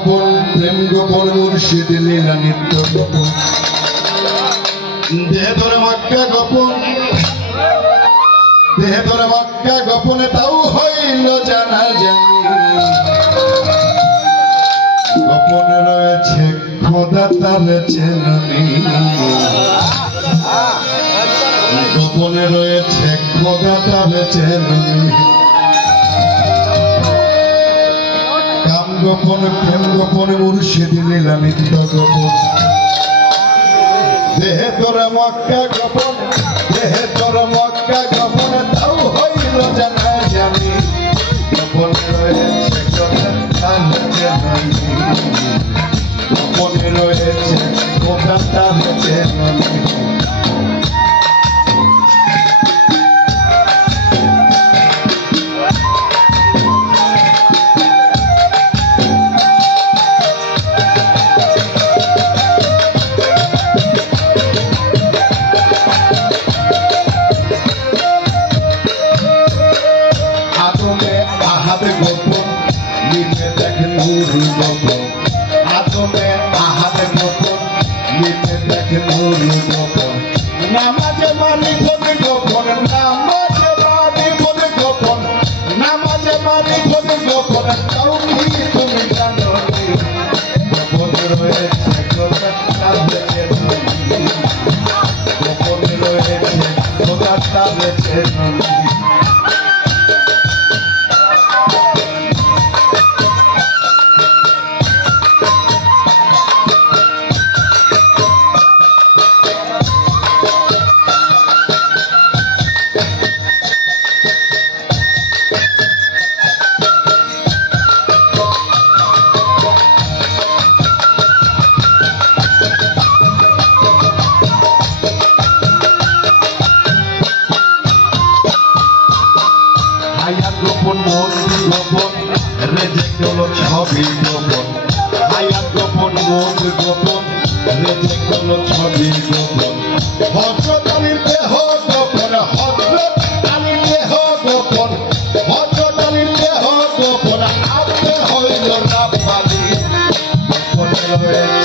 গোপন প্রেম গোপন মুর্শিদ লীলা নিত্য গোপন দেহ ধরে মক্কা গোপন দেহ ধরে মক্কা গোপনে তাও হইল জানা জানি গোপনে রয়েছে খোদা তার চেননি গোপনে রয়েছে খোদা তার চেননি কাম গোপন প্রেম গোপন মুর্শিদ লীলা নিত্য গোপন দেহে তোরা মক্কা গোপন দেহে তোরা মক্কা গোপন তাও হইল জানা জানি গোপনে রয়েছে খোদা তার চেননি গোপনে রয়েছে খোদা তার চেননি গোপন লিখে দেখেন গুরু গোপন আদমে আহাদে গোপন লিখে দেখেন গুরু গোপন নামাজে মানি বলে গোপন নামাজে মানি বলে গোপন নামাজে মানি বলে গোপন তাওহীদ তুমি জানো গোপন রয়েছে খোদা তার চেননি গোপন রয়েছে খোদা তার চেননি গোপন মন গোপন রেজেক্ট হলো ছবি গোপন হায়াত গোপন মন গোপন রেজেক্ট হলো ছবি গোপন হযরত আলীর দেহ গোপন হযরত আলীর দেহ গোপন হযরত আলীর দেহ গোপন আপনি হইল রাব্বানি গোপন রয়েছে